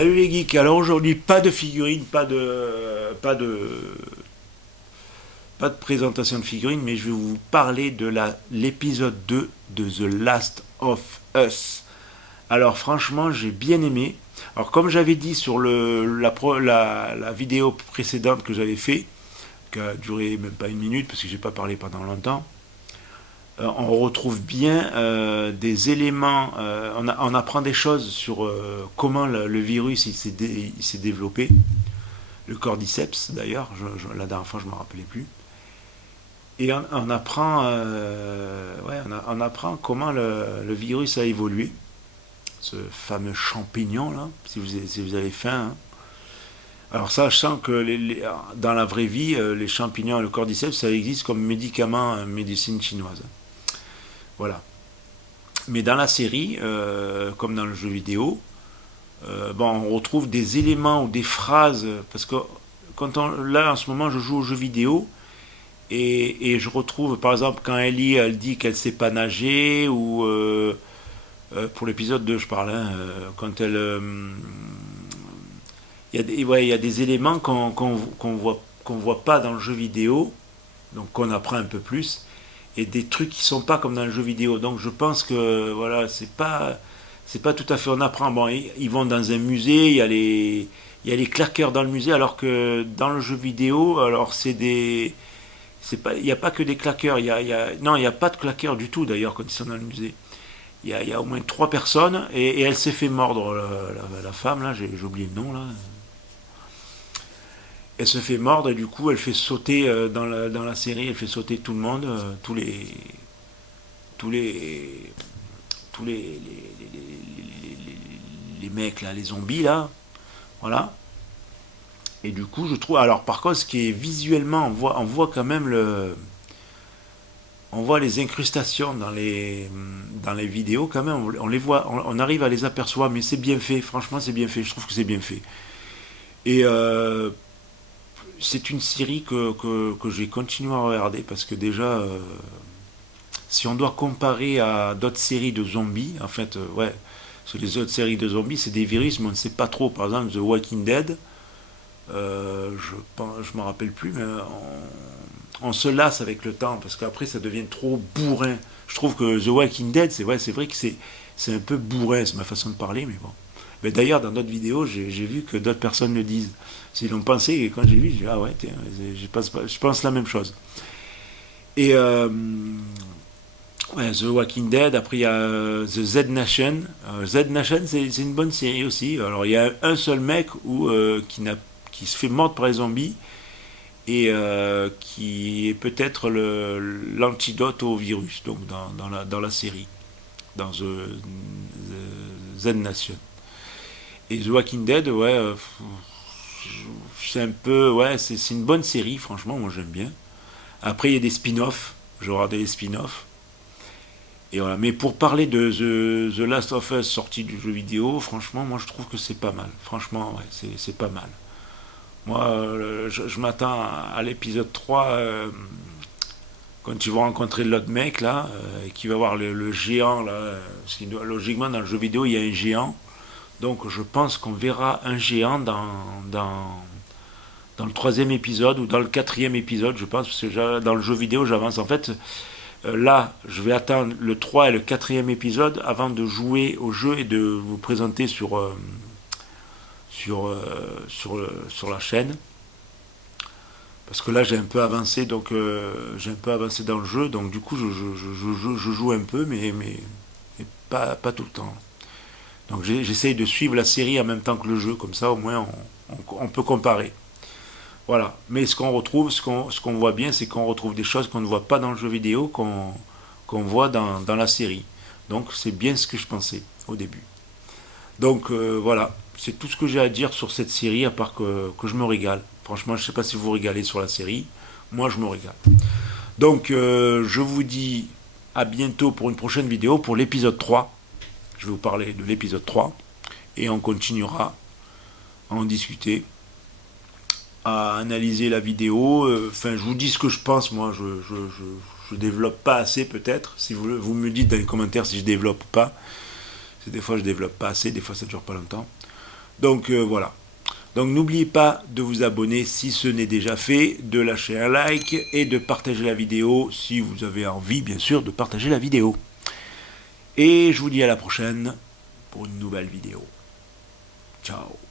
Salut les geeks, alors aujourd'hui pas de figurines, pas de présentation de figurines, mais je vais vous parler de l'épisode 2 de The Last of Us. Alors franchement j'ai bien aimé. Alors comme j'avais dit sur la vidéo précédente que j'avais fait, qui a duré même pas une minute parce que j'ai pas parlé pendant longtemps, on retrouve bien des éléments, on apprend des choses sur comment le virus il s'est développé, le cordyceps d'ailleurs, la dernière fois je ne me rappelais plus. Et on apprend, on apprend comment le virus a évolué, ce fameux champignon là, si vous avez faim. Hein. Alors sachant que dans la vraie vie, les champignons et le cordyceps, ça existe comme médicament, médecine chinoise. Voilà. Mais dans la série, comme dans le jeu vidéo, on retrouve des éléments ou des phrases, parce que là en ce moment je joue au jeu vidéo, et je retrouve par exemple quand Ellie elle dit qu'elle sait pas nager, ou pour l'épisode 2 je parle, hein, quand elle... il y a des éléments qu'on voit pas dans le jeu vidéo, donc qu'on apprend un peu plus, et des trucs qui sont pas comme dans le jeu vidéo. Donc je pense que voilà, c'est pas tout à fait on apprend. Bon, ils vont dans un musée, il y a les claqueurs dans le musée, alors que dans le jeu vidéo, alors c'est pas, il n'y a pas que des claqueurs. Non, il y a pas de claqueurs du tout d'ailleurs quand ils sont dans le musée. Il y a au moins trois personnes et elle s'est fait mordre la femme là, j'ai oublié le nom là. Elle se fait mordre et du coup elle fait sauter dans la série, elle fait sauter tout le monde, tous les tous les mecs là, les zombies là, voilà. Et du coup je trouve, alors par contre ce qui est visuellement, on voit quand même on voit les incrustations dans les vidéos quand même, on les voit, on arrive à les apercevoir, mais c'est bien fait, franchement c'est bien fait, je trouve que c'est bien fait. Et c'est une série que j'ai continué à regarder parce que déjà, si on doit comparer à d'autres séries de zombies, en fait, ouais, sur les autres séries de zombies, c'est des virus, mais on ne sait pas trop. Par exemple, The Walking Dead, je me rappelle plus, mais on se lasse avec le temps parce qu'après ça devient trop bourrin. Je trouve que The Walking Dead, c'est vrai que c'est un peu bourrin, c'est ma façon de parler, mais bon. Mais d'ailleurs, dans d'autres vidéos, j'ai vu que d'autres personnes le disent. S'ils l'ont pensé, et quand j'ai vu, j'ai dit, ah ouais, tiens, je pense la même chose. Et ouais, The Walking Dead, après il y a The Z Nation. Z Nation, c'est une bonne série aussi. Alors il y a un seul mec qui se fait mordre par les zombies et qui est peut-être l'antidote au virus, donc dans la série, dans The Z Nation. Et The Walking Dead, ouais, c'est un peu, ouais, c'est une bonne série, franchement, moi j'aime bien. Après, il y a des spin-offs, je regardais les spin-offs. Et voilà. Mais pour parler de The Last of Us sorti du jeu vidéo, franchement, moi je trouve que c'est pas mal. Franchement, ouais, c'est pas mal. Moi, je m'attends à l'épisode 3, quand tu vas rencontrer l'autre mec là, qui va voir le géant là. Parce que logiquement, dans le jeu vidéo, il y a un géant. Donc je pense qu'on verra un géant dans le troisième épisode ou dans le quatrième épisode, je pense, parce que dans le jeu vidéo, j'avance. En fait, là, je vais attendre le 3 et le quatrième épisode avant de jouer au jeu et de vous présenter sur la chaîne. Parce que là, j'ai un peu avancé, donc j'ai un peu avancé dans le jeu, donc du coup, je joue un peu, mais pas tout le temps. Donc j'essaye de suivre la série en même temps que le jeu, comme ça au moins on peut comparer. Voilà. Mais ce qu'on retrouve, ce qu'on voit bien, c'est qu'on retrouve des choses qu'on ne voit pas dans le jeu vidéo, qu'on voit dans la série. Donc c'est bien ce que je pensais au début. Donc voilà, c'est tout ce que j'ai à dire sur cette série, à part que je me régale. Franchement, je ne sais pas si vous vous régalez sur la série. Moi, je me régale. Donc je vous dis à bientôt pour une prochaine vidéo, pour l'épisode 3. Je vais vous parler de l'épisode 3 et on continuera à en discuter, à analyser la vidéo. Enfin, je vous dis ce que je pense. Moi, je développe pas assez peut-être. Si vous me dites dans les commentaires si je développe ou pas. Parce que des fois, je développe pas assez, des fois, ça dure pas longtemps. Donc voilà. Donc n'oubliez pas de vous abonner si ce n'est déjà fait, de lâcher un like et de partager la vidéo si vous avez envie bien sûr de partager la vidéo. Et je vous dis à la prochaine pour une nouvelle vidéo. Ciao.